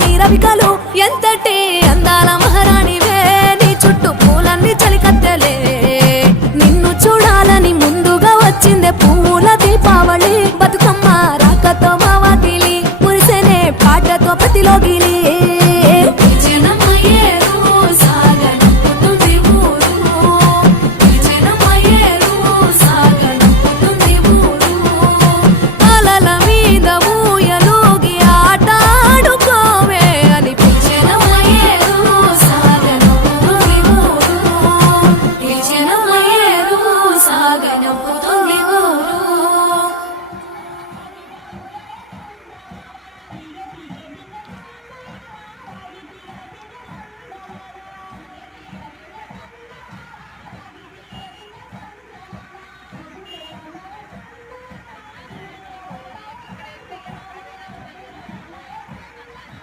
నీ రవికలు ఎంతటి అందాల మహారాణివే నీ చుట్టూ పూలన్నీ చలికత్తెలే నిన్ను చూడాలని ముందుగా వచ్చిందే పువ్వుల దీపావళి బతుకమ్మ రాకతో మా వాకిలి మురిసెనే పాటతో ప్రతిలోగిలి